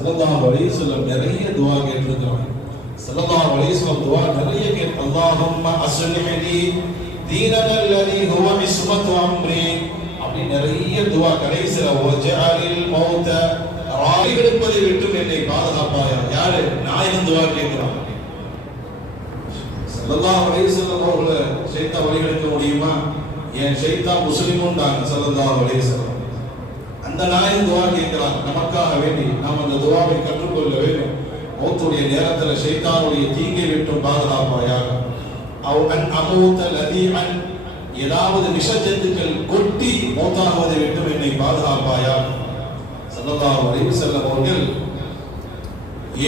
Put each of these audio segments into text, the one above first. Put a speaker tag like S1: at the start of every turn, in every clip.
S1: சல்லல்லாஹு அலைஹி நிறைய துவா கேட்டிருக்கிறாங்க. சல்லல்லாஹு அலைஹி துவா நிறைய கேட்டு அல்லாஹும்ம அஸ்லிஹ்லி தீனன அல்லதி ஹுவ இஸ்மத்து அம்ரி அப்படி நிறைய துவா கடைசில வஜஅலில் மௌத ராய் எடுப்பதை விட்டும் என்னை பாதுகாப்பாயா? யாரு? நாயகன் துவா கேட்கிறான் சல்லல்லாஹு அலைஹி அவர்களை அவர்களை வழி எடுக்க முடியுமா? என் சேத்தா முஸ்லிமும் சல்லல்லாஹு அலைஹி வஸல்லம். அந்த நாயன் துவா கேட்கிறான் நமக்காக வேண்டி நாம் அந்த துவாவை கற்றுக்கொள்ள வேண்டும். மௌத்துடைய நேரத்தில் சைத்தானுடைய தீங்கை விட்டும் பாதுகாப்பாயாக. ஏதாவது விஷ ஜந்துக்கள் கொட்டி மௌத்தாகுவதை விட்டும் என்னை பாதுகாப்பாயா சல்லல்லாஹு அறிவு வஸல்லம் அவர்கள்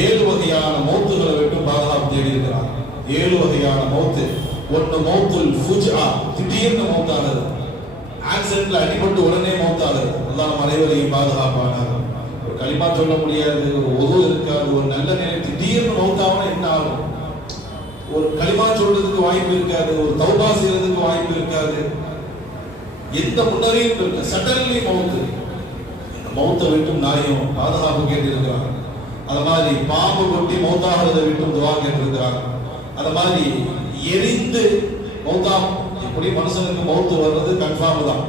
S1: ஏழு வகையான மௌத்துகளை விட்டும் பாதுகாப்பு தேடியிருக்கிறார் ஏழு வகையான மௌத்து. ஒன்று மௌத்துல் ஃபுஜ்ஆ திடீர்னு மௌத்தானது. ஆக்சிடென்ட்ல அடிபட்டு உடனே மௌத்தாகிறது அல்லாஹ் அனைவரையும் பாதுகாப்பானார். ஒரு களிமா சொல்ல முடியாது ஒரு இருக்காது ஒரு நல்ல நிலை திடீர்னு மௌத்தாவனா என்ன ஆகும்? ஒரு களிமா சொல்றதுக்கு வாய்ப்பு இருக்காது ஒரு தௌபா செய்யறதுக்கு வாய்ப்பு இருக்காது. எந்த முன்னறியும் இருக்க சடன்லி மௌத்து. இந்த மௌத்தை விட்டும் நாயும் பாதுகாப்பு கேட்டிருக்கிறாங்க அது மாதிரி பாம்பு கொட்டி மௌத்தாகிறதை விட்டும் துவா கேட்டிருக்கிறாங்க அது மாதிரி எரிந்து மௌத்தா அப்படி மனுஷனுக்கு மௌத்து வர்றது கன்ஃபார்ம் தான்.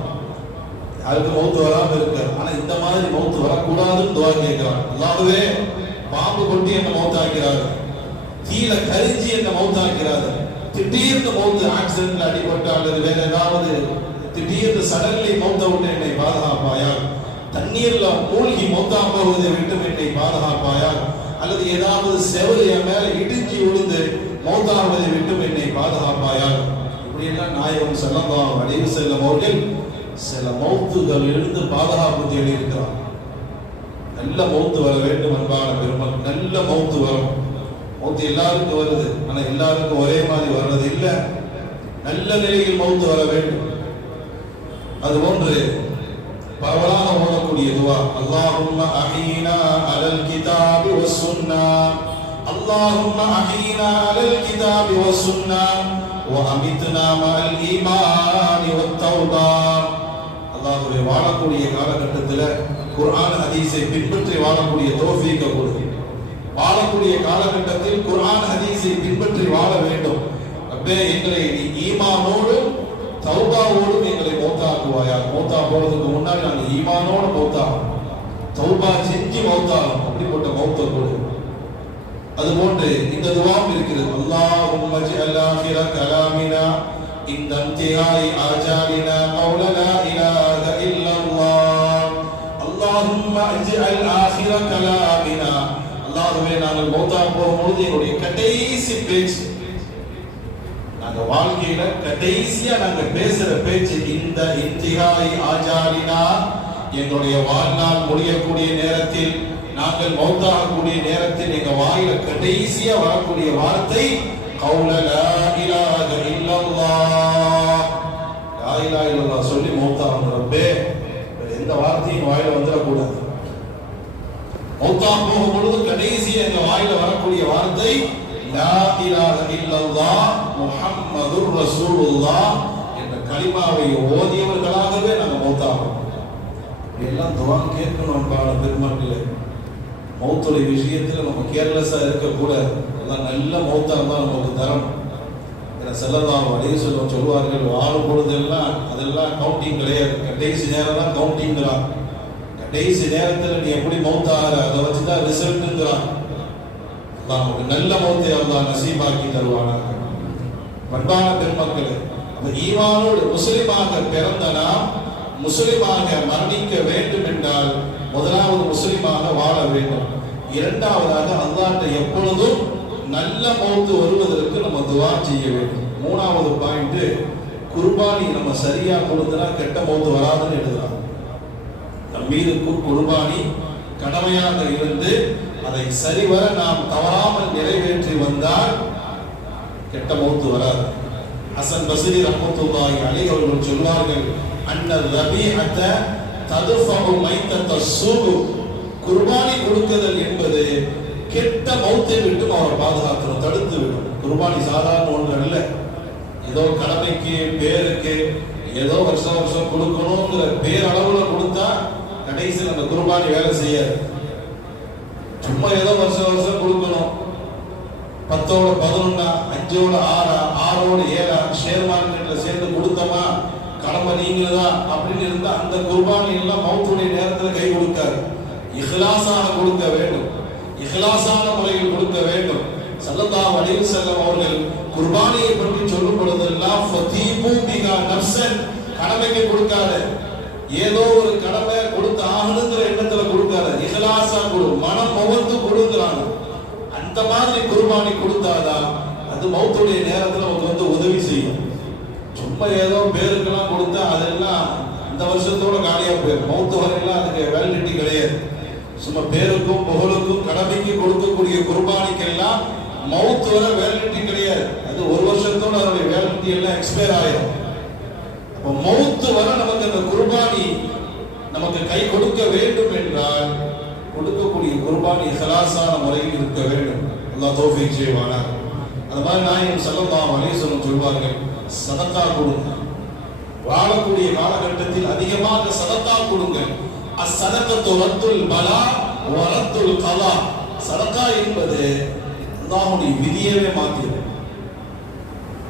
S1: யாருக்கு மௌத்து வராம இருக்கார் ஆனா இந்த மாதிரி மௌத்து வரக்கூடாதுன்னு துவா கேட்கிறாங்க அல்லாதவே பாம்பு கொட்டி என்ன மௌத்தாக்கிறாரு தீல கரிஞ்சி என்ன மௌத்தாக்கிறாரு திடீர்னு மௌத்து ஆக்சிடென்ட்ல அடிபட்டு அல்லது வேற ஏதாவது திடீர்னு சடன்லி மௌத்த விட்டு என்னை பாதுகாப்பாயா? தண்ணீர்ல மூழ்கி மௌத்தா போவதை விட்டு என்னை பாதுகாப்பாயா? அல்லது ஏதாவது செவல் என் மேல இடிஞ்சி விழுந்து மௌத்தாவதை விட்டு என்னை பாதுகாப்பாயா? இப்படியெல்லாம் நாயகம் செல்லம் வடிவு செல்லும் அவர்கள் சில மௌத்துகள் எழுந்து பாதுகாப்பு தேடி இருக்கிறார். நல்ல மௌத்து வர வேண்டும் அன்பான பெருமாள் நல்ல மௌத்து வரும். மௌத்து எல்லாருக்கும் வருது ஆனா எல்லாருக்கும் ஒரே மாதிரி வர்றது இல்லை. நல்ல நிலையில் மௌத்து வர வேண்டும். அது போன்று பரவலாக ஓடக்கூடிய துவா அல்லாஹும்ம அஹீனா அலல் கிதாபி வசுன்னா அல்லாஹும்ம அஹீனா அலல் கிதாபி வசுன்னா وأمتنا مع الإيمان والتوبة அல்லாஹ்வுடைய வாழக்கூடிய காலகட்டத்தில் குர்ஆன் ஹதீஸை பின்பற்றி வாழக்கூடிய தௌஃபீக்க கொடு வாழக்கூடிய காலகட்டத்தில் குர்ஆன் ஹதீஸை பின்பற்றி வாழ வேண்டும் அப்பே எங்களை நீ ஈமானோடும் தௌபாவோடும் எங்களை மௌத்தாக்குவாயா மௌத்தா போறதுக்கு முன்னாடி நாங்கள் ஈமானோட மௌத்தாகும் அதுபோன்று இந்த துவாம் இருக்கிறது. அல்லாஹும்ம ஜஅல் ஆகிர கலாமினா இந்த இன்திஹாய் ஆஜாலினா கௌல லா இலாஹ இல்லல்லாஹ். அல்லாஹும்ம அஜ்அல் ஆகிர கலாமினா. அல்லாஹ்வே நாங்கள் மௌத்தா போகும்போது எங்களுடைய கடைசி பேச்சு. நாங்க வாழ்க்கையில கடைசியா நாங்க பேசுற பேச்சு இந்த இந்தியாய் ஆஜாலினா எங்களுடைய வாழ்நாள் முடியக்கூடிய நேரத்தில் நாங்கள் மௌத்தாகக்கூடிய நேரத்தில் எங்க வாயில கடைசியா வரக்கூடிய வார்த்தை லா சொல்லி மௌத்தாகிறப்பே எந்த வார்த்தையும் வாயில வந்துடக்கூடாது. மௌத்தா போகும் பொழுது கடைசியா எங்க வாயில வரக்கூடிய வார்த்தை லா இலாஹ இல்லல்லாஹ் முஹம்மதுர் ரசூலுல்லாஹ் என்ற கலிமாவை ஓதியவர்களாகவே நாங்கள் மௌத்தாகிறோம் எல்லாம் துவா கேட்கணும் பெருமக்களே. மௌத்துடைய விஷயத்தில் நம்ம கேர்லெஸ்ஸாக இருக்கக்கூடாது எல்லாம் நல்ல மௌத்தாக இருந்தால் நமக்கு தரம். ஏன்னா செல்லலாம் அடைய சொல்ல சொல்லுவார்கள் வாழும் பொழுதெல்லாம் அதெல்லாம் கவுண்டிங் கிடையாது. கடைசி நேரம் தான் கவுண்டிங்கிறான் கடைசி நேரத்தில் நீ எப்படி மௌத்தாகிற அதை வச்சு தான் ரிசல்ட்டுங்கிறான் நமக்கு நல்ல மௌத்தை அல்லாஹ் நசீபாக்கி தருவானாங்க பண்பான பெருமக்களே அப்ப ஈமானோடு முஸ்லிமாக பிறந்த நாம் முஸ்லிமாக மரணிக்க வேண்டும் என்றால் முதலாவது முஸ்லிமாக வாழ வேண்டும். இரண்டாவதாக அல்லாட்ட எப்பொழுதும் நல்ல மௌத்து வருவதற்கு நம்ம துவா செய்ய வேண்டும். மூணாவது பாயிண்ட் குர்பானி நம்ம சரியா கொடுத்தனா கெட்ட மௌத்து வராதுன்னு எழுதுறாங்க. நம் மீது குர்பானி கடமையாக இருந்து அதை சரிவர நாம் தவறாமல் நிறைவேற்றி வந்தால் கெட்ட மௌத்து வராது. ஹசன் பஸ்ரி ரஹமத்துல்லாஹி அலி அவர்கள் சொல்வார்கள் அன்ன ரபீஅத ததுஃபு மைத்தத சூகு. குர்பானி கொடுக்குதல் என்பது கெட்ட மௌத்தை விட்டு அவரை பாதுகாக்கணும் தடுத்து விடும் குர்பானி சாதாரண ஒன்று அல்ல. ஏதோ கடமைக்கு பேருக்கு ஏதோ வருஷம் வருஷம் கொடுக்கணுங்கிற பேர் அளவுல கொடுத்தா கடைசியில் அந்த குர்பானி வேலை செய்யாது. சும்மா ஏதோ வருஷம் வருஷம் கொடுக்கணும். பத்தோட பதினொன்னா அஞ்சோட ஆறா ஆறோட ஏழா ஷேர் மார்க்கெட்ல சேர்ந்து கொடுத்தோமா கடமை நீங்கள்தான் அப்படின்னு இருந்தா அந்த குர்பானி எல்லாம் மௌத்துடைய நேரத்துல கை கொடுக்காரு இஹ்லாஸான கொடுக்க வேண்டும். இஹ்லாசான முறையில் கொடுக்க வேண்டும். சல்லல்லாஹு அலைஹி செல்லம் அவர்கள் குர்பானியை பற்றி சொல்லும் பொழுதெல்லாம் ஃபதீபு பிஹா கடமைக்கு கொடுக்காத. ஏதோ ஒரு கடமை கொடுத்து ஆகணுங்கிற எண்ணத்துல கொடுக்காத. இஹ்லாஸா கொடு மனம் முகத்து கொடுக்குறாங்க அந்த மாதிரி குர்பானி கொடுத்தாதான் அது மௌத்துடைய நேரத்துல நமக்கு வந்து உதவி செய்யும். சும்மா ஏதோ பேருக்கெல்லாம் கொடுத்தா அதெல்லாம் அந்த வருஷத்தோட காலியா போயிடும். மௌத்து வரையெல்லாம் அதுக்கு வேலிடிட்டி கிடையாது. சும்மா பேருக்கும் புகழுக்கும் கடமைக்கு கொடுக்கக்கூடிய குர்பானிக்கெல்லாம் மவுத் வர வேலிட்டி கிடையாது. அது ஒரு வருஷத்தோட அதனுடைய வேலிட்டி எல்லாம் எக்ஸ்பயர் ஆயிடும் அப்போ மவுத்து வர நமக்கு அந்த குர்பானி நமக்கு கை கொடுக்க வேண்டும் என்றால் கொடுக்கக்கூடிய குர்பானி சலாசான முறையில் இருக்க வேண்டும். அல்லாஹ் தோஃபி செய்வானா அது மாதிரி நாயகம் என் அலைஹி வஸல்லம் சொல்வார்கள் சதத்தா கொடுங்க. வாழக்கூடிய காலகட்டத்தில் அதிகமாக சதத்தா கொடுங்க அசதகத்து ரத்துல் பலா வரத்துல் கலா சதகா என்பது அல்லாஹுடைய விதியவே மாற்றிடும்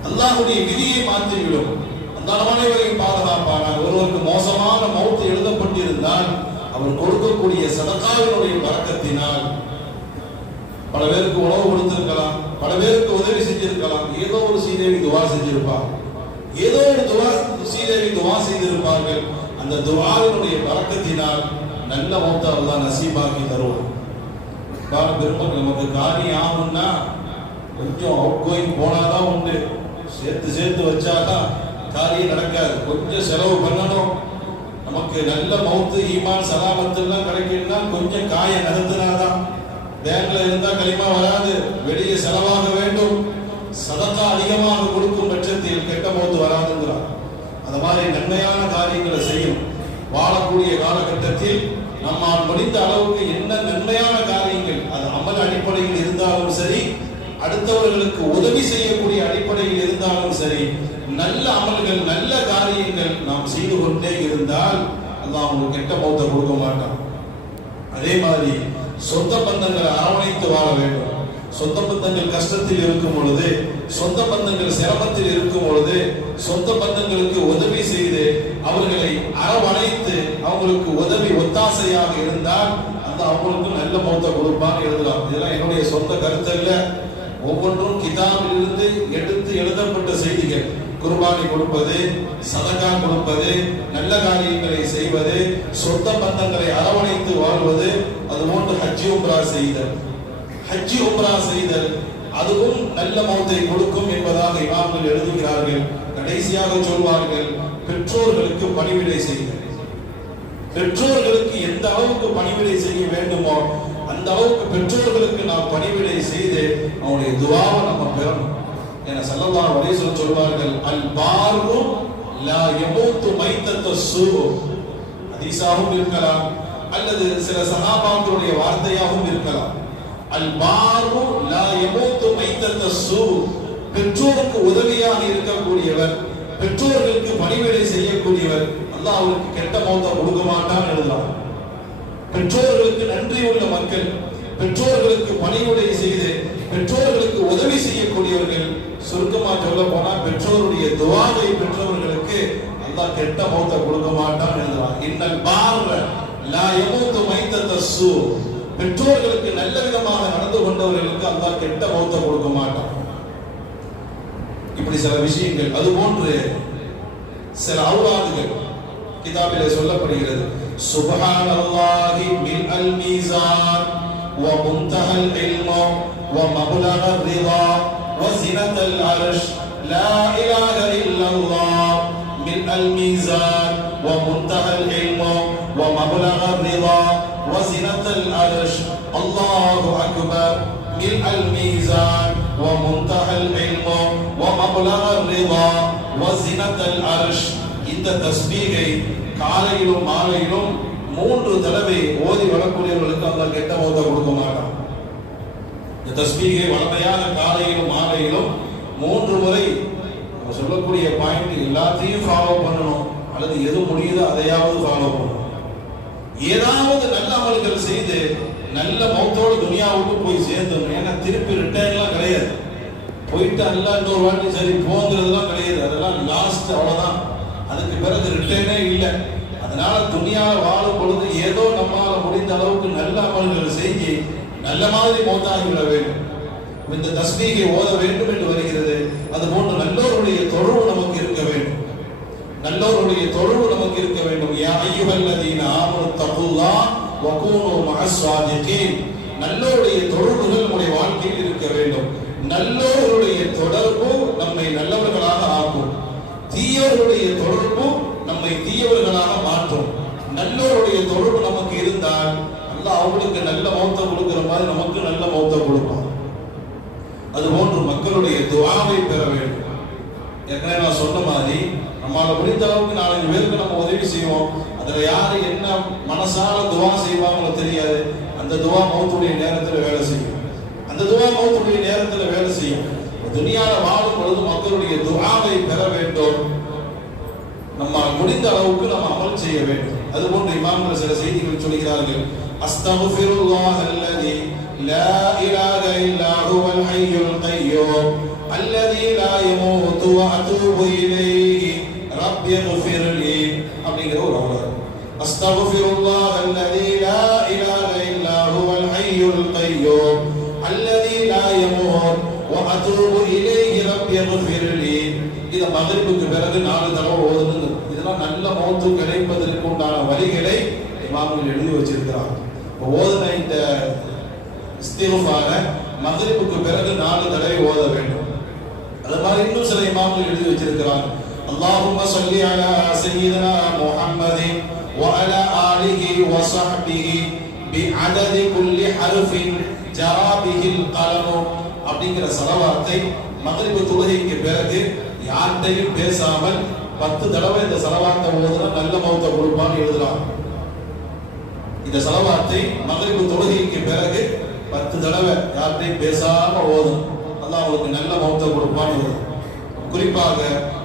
S1: அல்லாஹுடைய விதியை மாற்றிவிடும். அந்த அனைவரையும் பாதுகாப்பானார் ஒருவருக்கு மோசமான மௌத்து எழுதப்பட்டிருந்தால் அவர் கொடுக்கக்கூடிய சதகாவினுடைய பழக்கத்தினால் பல பேருக்கு உணவு கொடுத்திருக்கலாம் பல பேருக்கு உதவி செஞ்சிருக்கலாம். ஏதோ ஒரு சீதேவி துவா செஞ்சிருப்பார். ஏதோ ஒரு துவா சீதேவி துவா செய்திருப்பார்கள். அந்த துவாவினுடைய வழக்கத்தினால் நல்ல மௌத்த அல்லா நசீபாக்கி தருவார் பெருமக்கள் நமக்கு காரியம் ஆகும்னா கொஞ்சம் அவுட் கோயிங் போனாதான் உண்டு. சேர்த்து சேர்த்து வச்சாதான் காரியம் நடக்காது. கொஞ்சம் செலவு பண்ணணும். நமக்கு நல்ல மௌத்து ஈமான் சலாமத்துலாம் கிடைக்கணும்னா கொஞ்சம் காய நகர்த்தினாதான். பேங்க்ல இருந்தா களிமா வராது. வெளியே செலவாக வேண்டும். சதத்தா அதிகமாக கொடுக்கும் பட்சத்தில் கெட்ட மௌத்து வராதுங்கிறார் அந்த மாதிரி நன்மையான காரியங்களை வாழக்கூடிய காலகட்டத்தில் நம்மால் முடிந்த அளவுக்கு என்ன நன்மையான காரியங்கள் அது அமல் அடிப்படையில் இருந்தாலும் சரி அடுத்தவர்களுக்கு உதவி செய்யக்கூடிய அடிப்படையில் இருந்தாலும் சரி நல்ல அமல்கள் நல்ல காரியங்கள் நாம் செய்து கொண்டே இருந்தால் அல்லாஹ் உங்களுக்கு கெட்ட மௌத்தை கொடுக்க மாட்டான். அதே மாதிரி சொந்த பந்தங்களை அரவணைத்து வாழ வேண்டும். சொந்த பந்தங்கள் கஷ்டத்தில் இருக்கும் பொழுது சொந்த பந்தங்கள் சிரமத்தில் இருக்கும் பொழுது சொந்த பந்தங்களுக்கு உதவி செய்து அவர்களை அரவணைத்து அவங்களுக்கு உதவி ஒத்தாசையாக இருந்தால் அந்த அவங்களுக்கும் நல்ல மௌத்த கொடுப்பான்னு எழுதலாம். இதெல்லாம் என்னுடைய சொந்த கருத்து இல்ல ஒவ்வொன்றும் கிதாபில் இருந்து எடுத்து எழுதப்பட்ட செய்திகள். குர்பானி கொடுப்பது சதகா கொடுப்பது நல்ல காரியங்களை செய்வது சொந்த பந்தங்களை அரவணைத்து வாழ்வது அது போன்று ஹஜ்ஜி உம்ரா செய்தல். ஹஜ்ஜி உம்ரா செய்தல். அதுவும் நல்ல மௌத்தை கொடுக்கும் என்பதாக இமாம்கள் எழுதுகிறார்கள். கடைசியாக சொல்வார்கள் பெற்றோர்களுக்கு பணிவிடை செய்தல் பெற்றோர்களுக்கு எந்த அளவுக்கு பணிவிடை செய்ய வேண்டுமோ அந்த அளவுக்கு பெற்றோர்களுக்கு நாம் பணிவிடை செய்து அவனுடைய துவாவை நம்ம பெறணும். என சல்லல்லா ஒரே சொல்ல சொல்வார்கள் அல் பார்ரு லா யமூத்து மைத்தத்த சூ அதிசாகவும் இருக்கலாம் அல்லது சில சகாபாக்களுடைய வார்த்தையாகவும் இருக்கலாம். அல்பாரு லா யமூத்து மைத்தத்த சூ. பெற்றோருக்கு உதவியாக இருக்கக்கூடியவர் பெற்றோர்களுக்கு பணிவிடை செய்யக்கூடியவர் அல்லாஹ் அவருக்கு கெட்ட மௌத்த கொடுக்க மாட்டான் எழுதலாம் பெற்றோர்களுக்கு நன்றி உள்ள மக்கள் பெற்றோர்களுக்கு பணிவுடை செய்து பெற்றோர்களுக்கு உதவி செய்யக்கூடியவர்கள் சுருக்கமா சொல்ல போனா பெற்றோருடைய துவாவை பெற்றவர்களுக்கு அல்லாஹ் கெட்ட மௌத்த கொடுக்க மாட்டான் எழுதலாம் இன்னல் பார்வை லா யமூத்து மைத்தத்த சூ. பெற்றோர்களுக்கு நல்ல விதமாக நடந்து கொண்டவர்களுக்கு அல்லா கெட்ட மௌத்த கொடுக்க மாட்டான். இப்படி சில விஷயங்கள் அது போன்று சில அவுலாதுகள் கிதாபிலே சொல்லப்படுகிறது. சுபஹான் அல்லாஹி மின் அல் மீசான் வ முந்தஹல் இல்ம வ மப்லக ரிதா வ சினதல் அர்ஷ் லா இலாஹ இல்லல்லாஹ் மின் அல் மீசான் வ முந்தஹல் இல்ம வ மப்லக ரிதா وزنة العرش الله أكبر ملء الميزان ومنتهى العلم ومبلغ الرضا وزنة العرش இந்த தஸ்பீகை காலையிலும் மாலையிலும் மூன்று தடவை ஓதி வரக்கூடியவர்களுக்கு அந்த கெட்ட மௌத்த கொடுக்க மாட்டான் இந்த தஸ்பீகை வளமையாக காலையிலும் மாலையிலும் மூன்று முறை நம்ம சொல்லக்கூடிய பாயிண்ட் எல்லாத்தையும் ஃபாலோ பண்ணணும் அல்லது எது முடியுதோ அதையாவது ஃபாலோ பண்ணணும் ஏதாவது நல்ல அமல்கள் செய்து நல்ல மௌத்தோடு துனியாவுக்கு போய் சேர்ந்தோம். ஏன்னா திருப்பி ரிட்டர்ன்லாம் கிடையாது. போயிட்டு எல்லாம் இன்னொரு வாட்டி சரி போங்கிறதுலாம் கிடையாது. அதெல்லாம் லாஸ்ட் அவ்வளோதான் அதுக்கு பிறகு ரிட்டர்னே இல்லை. அதனால துணியால வாழும் பொழுது ஏதோ நம்மால் முடிந்த அளவுக்கு நல்ல அமல்கள் செஞ்சு நல்ல மாதிரி மௌத்தாகி விட வேண்டும். இந்த தஸ்மீகை ஓத வேண்டும் என்று வருகிறது. அது போன்ற நல்லோருடைய தொடர்பு நமக்கு இருக்க வேண்டும். நல்லோருடைய தொடர்பு நமக்கு இருக்க வேண்டும். யா ஐயுஹல்லதீன ஆமனு தகுல்லா வகூனு மகஸ்வாதிகீன் நல்லோருடைய தொடர்புகள் நம்முடைய வாழ்க்கையில் இருக்க வேண்டும். நல்லோருடைய தொடர்பு நம்மை நல்லவர்களாக ஆக்கும். தீயவர்களுடைய தொடர்பு நம்மை தீயவர்களாக மாற்றும். நல்லோருடைய தொடர்பு நமக்கு இருந்தால் அல்லாஹ் அவங்களுக்கு நல்ல மௌத்தம் கொடுக்கிற மாதிரி நமக்கு நல்ல மௌத்தம் கொடுப்பான். அதுபோன்று மக்களுடைய துவாவை பெற வேண்டும். ஏற்கனவே நான் சொன்ன மாதிரி நம்மளால முடிந்த அளவுக்கு நாலஞ்சு பேருக்கு நம்ம உதவி செய்வோம். அதுல யாரு என்ன மனசால துவா செய்வாங்களோ தெரியாது. அந்த துவா மௌத்துடைய நேரத்துல வேலை செய்யும். அந்த துவா மௌத்துடைய நேரத்துல வேலை செய்யும். துனியால வாழும் பொழுது மக்களுடைய துவாவை பெற வேண்டும். நம்ம முடிந்த அளவுக்கு நம்ம அமல் செய்ய வேண்டும். அதுபோன்று இமாம்கள் சில செய்திகள் சொல்கிறார்கள். அஸ்தகுஃபிருல்லாஹ் அல்லதி லா இலாஹ இல்லா ஹுவல் ஹய்யுல் கய்யூம் அல்லதி லா யமூது வ அதூபு இலைஹி ரப்பி இக்ஃபிர் லி அப்படிங்கிற ஒரு அமர் அஸ்தகுஃபிருல்லாஹ் அல்லதி லா இலாஹ இல்லா ஹுவல் ஹய்யுல் கய்யூம் அல்லதி லா யமூத் வ அதூபு இலைஹி ரப்பி இக்ஃபிர் லி இத மகரிபுக்கு பிறகு நாலு தடவை ஓதுனது இதெல்லாம் நல்ல மௌத்து கிடைப்பதற்கு உண்டான வழிகளை இமாம்கள் எழுதி வச்சிருக்கிறாங்க. ஓதுன இந்த இஸ்திகுஃபார மகரிபுக்கு பிறகு நாலு தடவை ஓத வேண்டும். அது மாதிரி இன்னும் சில இமாம்கள் எழுதி வச்சிருக்கிறாங்க اللهم صل على سيدنا محمد وعلى آله وصحبه بعدد كل حرف جرى به القلم அப்படிங்கிற சலவாத்தை மகரிபு தொழுகைக்கு பிறகு யார்கிட்டையும் பேசாமல் பத்து தடவை இந்த சலவாத்தை ஓதுனா நல்ல மௌத்த கொடுப்பான்னு எழுதுறான் இந்த சலவாத்தை மகரிபு தொழுகைக்கு பிறகு பத்து தடவை யார்கிட்டையும் பேசாம ஓதும் அல்லா அவங்களுக்கு நல்ல மௌத்த கொடுப்பான் குறிப்பாக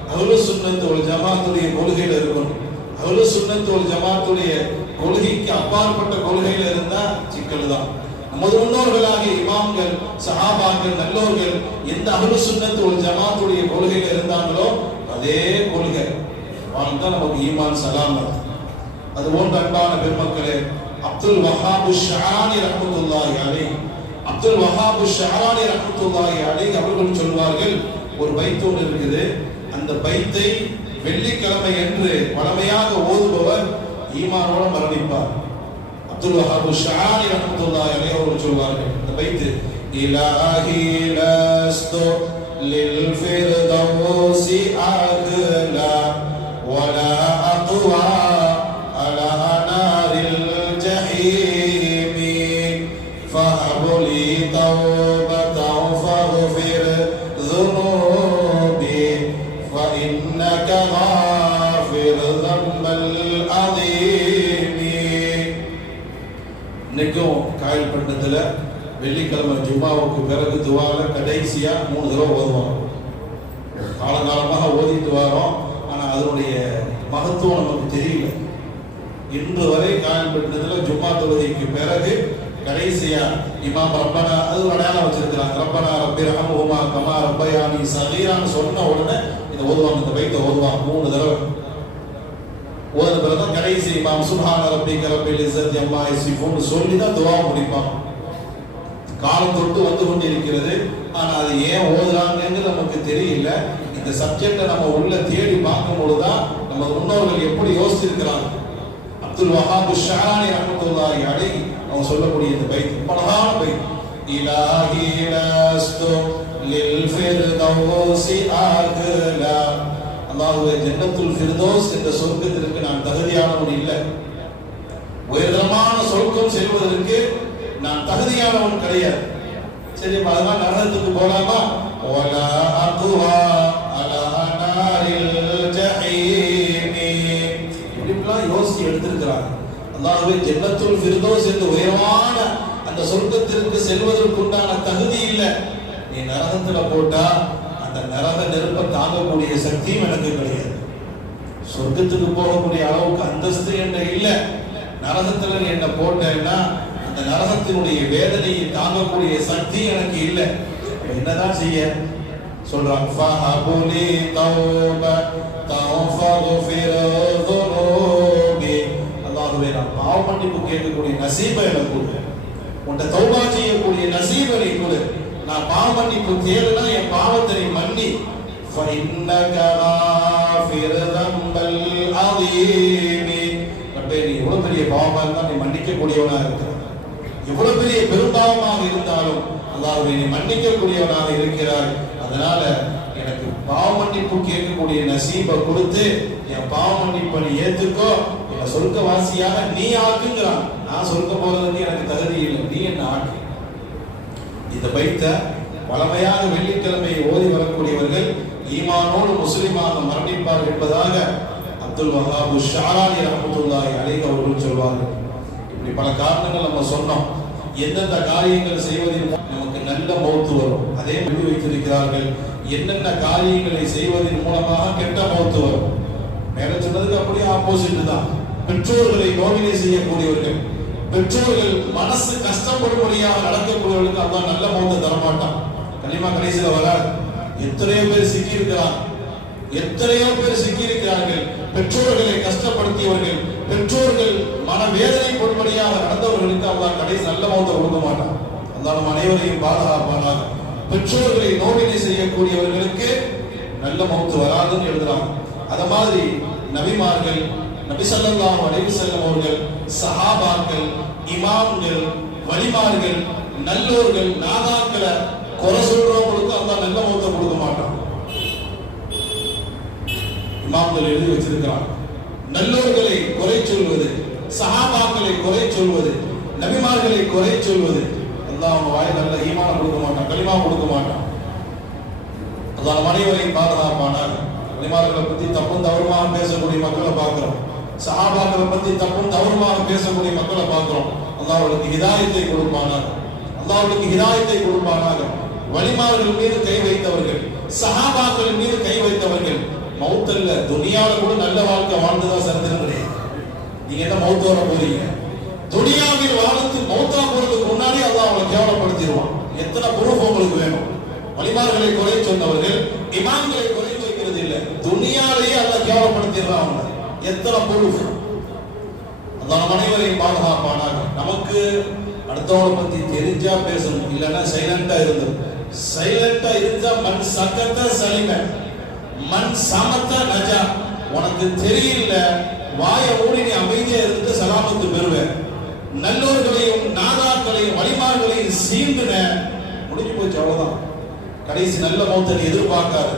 S1: அவ்வளவு சுண்ணத்து ஒரு ஜமாத்துடைய கொள்கையில இருக்கணும். அவ்வளவு சுண்ணத்து ஒரு ஜமாத்துடைய கொள்கைக்கு அப்பாற்பட்ட கொள்கையில இருந்தா சிக்கல் தான் நமது முன்னோர்களாகிய இமாம்கள் சஹாபாக்கள் நல்லோர்கள் எந்த அகலு சுண்ணத்து ஒரு ஜமாத்துடைய கொள்கையில இருந்தாங்களோ அதே கொள்கை. வாழ்ந்தா நமக்கு ஈமான் சலாம் அது போன்ற அன்பான பெருமக்களே அப்துல் வஹாபு ஷானி ரஹமத்துல்லாஹி அலை அப்துல் வஹாபு ஷஹானி ரஹமத்துல்லாஹி அலை அவர்கள் சொல்வார்கள் ஒரு பைத் பைத்தோடு இருக்குது. அந்த பைத்தை வெள்ளிக்கிழமை என்று வளமையாக ஓதுபவர் ஈமானோட மரணிப்பார். அப்துல் வஹாபு ஷஹானி ரஹமத்துல்லாஹி அலை அவர்கள் சொல்வார்கள் அந்த பைத்து இலாஹி லஸ்து லில் ஃபிர்தௌசி அக்லா வலா அத்வா فإنك غافر ذنب العظيم இன்னைக்கும் காயல்பட்டினத்துல வெள்ளிக்கிழமை ஜும்மாவுக்கு பிறகு துவால கடைசியா மூணு தடவை ஓதுவாங்க காலங்காலமாக ஓதிட்டு வரோம் ஆனா அதனுடைய மகத்துவம் நமக்கு தெரியல இன்று வரை காயல்பட்டினத்துல ஜும்மா தொழுகைக்கு பிறகு கடைசியா இமாம் ரப்பனா அது ஒரு அடையாளம் வச்சிருக்கிறாங்க. ரப்பனா ரப்பி உமா கமா ரப்பயானி சகீரான்னு சொன்ன உடனே இதை ஓதுவாங்க இந்த பைத்தை ஓதுவாங்க மூணு தடவை. ஓதுன பிறகு தான் கடைசி இமாம் சுப்ஹான ரப்பிக ரப்பில் இஸ்ஸத்தி எம்மா யசிஃபூன் சொல்லி தான் துவா முடிப்பான். காலம் தொட்டு வந்து கொண்டிருக்கிறது. ஆனா அது ஏன் ஓதுறாங்கன்னு நமக்கு தெரியல. இந்த சப்ஜெக்டை நம்ம உள்ள தேடி பார்க்கும் பொழுதுதான் நம்ம முன்னோர்கள் எப்படி யோசிச்சிருக்கிறாங்க. அப்துல் வஹாபு ஷானி ரஹ்மத்துல்லாஹி அலைஹி அவங்க சொல்லக்கூடிய இந்த பைத்து பலகான பைத்து இலாஹி லாஸ்து லில் ஃபிர்தௌஸி அஹ்லா அல்லாஹ்வுடைய ஜன்னத்துல் ஃபிர்தௌஸ் என்ற சொர்க்கத்திற்கு நான் தகுதியானவன் இல்லை. உயர்தரமான சொர்க்கம் செல்வதற்கு நான் தகுதியானவன் கிடையாது. சரி அதெல்லாம் நரகத்துக்கு போலாமா? ஒலா அகுவா அலா நாரில் ஜஹீமி. இப்படிலாம் யோசிச்சு எடுத்திருக்கிறாங்க. அல்லாஹ்வே ஜன்னத்துல் ஃபிர்தௌஸ் என்று உயரமான அந்த சொர்க்கத்திற்கு செல்வதற்குண்டான தகுதி இல்லை. நீ நரகத்துல போட்டா அந்த நரக நெருப்பை தாங்கக்கூடிய சக்தியும் எனக்கு கிடையாது. சொர்க்கத்துக்கு போகக்கூடிய அளவுக்கு அந்தஸ்து என்ன இல்லை. நரகத்துல நீ என்ன போட்டேன்னா அந்த நரகத்தினுடைய வேதனையை தாங்கக்கூடிய சக்தி எனக்கு இல்லை. என்னதான் செய்ய? சொல்றான் அல்லாஹ்வே நான் பாவ மன்னிப்பு கேட்கக்கூடிய நசீபை எனக்கு கொடு உன்னை தௌபா செய்யக்கூடிய நசீபை நீ கொடு நான் பாவ மன்னிப்பு தேடுனா என் பாவத்தை நீ மன்னி فإنك غافر ذنب العظيم ரப்பே நீ எவ்வளவு பெரிய பாவமா இருந்தா நீ மன்னிக்கக்கூடியவனா இருக்கிற எவ்வளவு பெரிய பெரும்பாவமாக இருந்தாலும் அல்லாஹ்வை நீ மன்னிக்கக்கூடியவனாக இருக்கிறாய் அதனால எனக்கு பாவ மன்னிப்பு கேட்கக்கூடிய நசீபை கொடுத்து என் பாவ மன்னிப்பை நீ ஏத்துக்கோ என்னை சொர்க்கவாசியாக நீ ஆக்குங்கிறான். நான் சொர்க்க போகிறது எனக்கு தகுதி இல்லை. நீ என்ன ஆக்கு. இந்த பைத்த பழமையான வெள்ளிக்கிழமையை ஓதி வரக்கூடியவர்கள் ஈமானோடு முஸ்லிமாக மரணிப்பார் என்பதாக அப்துல் வஹாபு ஷாரானி ரஹமத்துல்லாஹி அலைஹி அவர்கள் சொல்வார்கள். இப்படி பல காரணங்கள் நம்ம சொன்னோம். எந்தெந்த காரியங்கள் செய்வதில் நமக்கு நல்ல மௌத்து வரும். அதே முடிவு வைத்திருக்கிறார்கள். என்னென்ன காரியங்களை செய்வதன் மூலமாக கெட்ட மௌத்து வரும். மேல சொன்னதுக்கு அப்படியே ஆப்போசிட் தான். பெற்றோர்களை நோவினை செய்யக்கூடியவர்கள் பெற்றோர்கள் மனசு கஷ்டப்படும்படியாக நடக்கக்கூடியவர்களுக்கு அல்லாஹ் நல்ல மௌத்த தரமாட்டான். கனிமா கடைசியில் வராது எத்தனையோ பேர் சிக்கி இருக்கிறான் எத்தனையோ பேர் சிக்கி இருக்கிறார்கள் பெற்றோர்களை கஷ்டப்படுத்தியவர்கள் பெற்றோர்கள் மன வேதனை நடந்தவர்களுக்கு அல்லாஹ் கடைசி நல்ல மௌத்த கொடுக்க மாட்டான். அல்லாஹ் நம் அனைவரையும் பாதுகாப்பானாக. பெற்றோர்களை நோவினை செய்யக்கூடியவர்களுக்கு நல்ல மௌத்து வராதுன்னு எழுதுறாங்க. அத மாதிரி நபிமார்கள் நபிசல்லாம் ஸல்லல்லாஹு செல்லும் அவர்கள் சஹாபாக்கள் இமாம்கள் வலிமார்கள் நல்லோர்கள் நாதாக்களை குறை சொல்றவங்களுக்கு அந்த நல்ல முகத்தை கொடுக்க மாட்டான். இமாம்கள் எழுதி வச்சிருக்கிறான். நல்லோர்களை குறை சொல்வது சஹாபாக்களை குறை சொல்வது நபிமார்களை குறை சொல்வது அல்லாஹ் அவங்க வாய் நல்ல ஈமான கொடுக்க மாட்டான் களிமா கொடுக்க மாட்டான். அல்லாஹ் மனைவரையும் பாதுகாப்பானார் நபிமார்களை பத்தி தப்பும் தவறுமாக பேசக்கூடிய மக்களை பார்க்கிறோம். சஹாபாக்களை பத்தி தப்பும் தவறுமாக பேசக்கூடிய மக்களை பார்க்கிறோம். அல்லாஹ் ஹிதாயத்தை கொடுப்பானாக. அல்லாஹ் ஹிதாயத்தை கொடுப்பானாக. வலிமார்கள் மீது கை வைத்தவர்கள் சஹாபாக்கள் மீது கை வைத்தவர்கள் மௌத்தல்ல துனியால கூட நல்ல வாழ்க்கை வாழ்ந்ததா சரித்திரம் கிடையாது நீங்க என்ன மௌத்த வர போறீங்க? துனியாவில் வாழ்ந்து மௌத்தா போறதுக்கு முன்னாடி அல்லாஹ் அவங்களை கேவலப்படுத்திடுவான். எத்தனை ப்ரூஃப் உங்களுக்கு வேணும்? வலிமார்களை குறை சொன்னவர்கள் இமாம்களை குறை வைக்கிறது இல்லை. துனியாலேயே அல்லாஹ் கேவலப்படுத்திடுறான் அவங்க எத்தனை பொருள்? அதான் அனைவரையும் பாதுகாப்பானாக. நமக்கு அடுத்தவங்களை பத்தி தெரிஞ்சா பேசணும். இல்லைன்னா சைலண்டா இருந்தது சைலண்டா இருந்தா மண் சக்கத்த சலிம மண் சமத்த நஜா. உனக்கு தெரியல வாய மூடி நீ அமைதியா இருந்து சலாமத்து பெறுவேன். நல்லோர்களையும் நாதாக்களையும் வழிமார்களையும் சீண்டுன. முடிஞ்சு போச்சு அவ்வளவுதான். கடைசி நல்ல மௌத்தை எதிர்பார்க்காரு எதிர்பார்க்காது.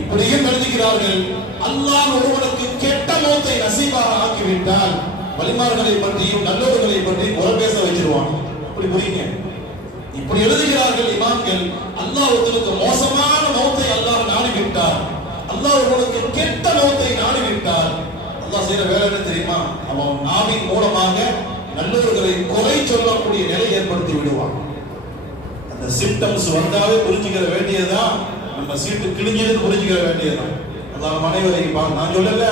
S1: இப்படியும் எழுதுகிறார்கள் அல்லாஹ் ஒருவனுக்கு கெட்ட மௌத்தை நசீபாக ஆக்கிவிட்டால் வழிமார்களை பற்றியும் நல்லவர்களை பற்றி குறை பேச வச்சிருவான் அப்படி புரியுங்க? இப்படி எழுதுகிறார்கள் இமாம்கள் அல்லாஹ் ஒருத்தருக்கு மோசமான மௌத்தை அல்லாஹ் நாடி விட்டார் அல்லாஹ் உங்களுக்கு கெட்ட மௌத்தை நாடி விட்டார் அல்லாஹ் செய்யற வேலை என்ன தெரியுமா? அவன் நாவின் மூலமாக நல்லவர்களை குறை சொல்லக்கூடிய நிலை ஏற்படுத்தி விடுவான். அந்த சிம்டம்ஸ் வந்தாவே புரிஞ்சுக்கிற வேண்டியதுதான். நம்ம சீட்டு கிழிஞ்சது புரிஞ்சுக்கிற வேண்டியதுதான். அல்லாஹ் அனைவரையும் பா- நான் சொல்லல.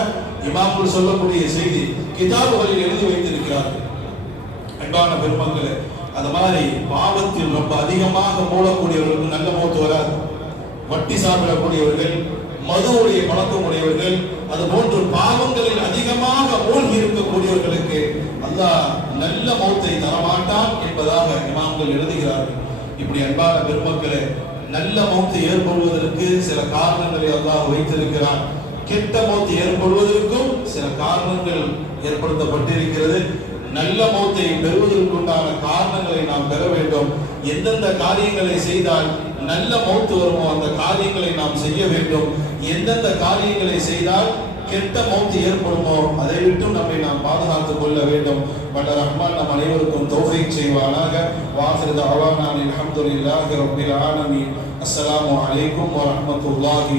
S1: இமாம்கள் சொல்லக்கூடிய செய்தி கிதாபுகளில் எழுதி வைத்திருக்கிறார்கள் அன்பான பெருமக்களே அது மாதிரி பாவத்தில் ரொம்ப அதிகமாக மூடக்கூடியவர்களுக்கு நல்ல மௌத்து வராது. வட்டி சாப்பிடக்கூடியவர்கள் மதுவுடைய பழக்கம் உடையவர்கள் அது போன்று பாவங்களில் அதிகமாக மூழ்கி இருக்கக்கூடியவர்களுக்கு அல்லாஹ் நல்ல மௌத்தை தரமாட்டான் என்பதாக இமாம்கள் எழுதுகிறார்கள். இப்படி அன்பான பெருமக்களே நல்ல மௌத்து ஏற்படுவதற்கு சில காரணங்களை அல்லாஹ் வைத்திருக்கிறான். கெட்ட மௌத்து ஏற்படுவதற்கும் சில காரணங்கள் ஏற்படுத்தப்பட்டிருக்கிறது. நல்ல மௌத்தை பெறுவதற்குண்டான காரணங்களை நாம் பெற வேண்டும். எந்தெந்த காரியங்களை செய்தால் நல்ல மௌத்து வருமோ அந்த காரியங்களை நாம் செய்ய வேண்டும். எந்தெந்த காரியங்களை செய்தால் கெட்ட மௌத்து ஏற்படுமோ? அதை விட்டும் நம்மை நாம் பாதுகாத்துக் கொள்ள வேண்டும். வல்ல ரஹ்மான் நம் அனைவருக்கும் தோஃபை செய்வானாக. வாசிரத தஅவானா அல்ஹம்துலில்லாஹி ரபில் ஆலமீன். அஸ்ஸலாமு அலைக்கும் வ ரஹ்மத்துல்லாஹி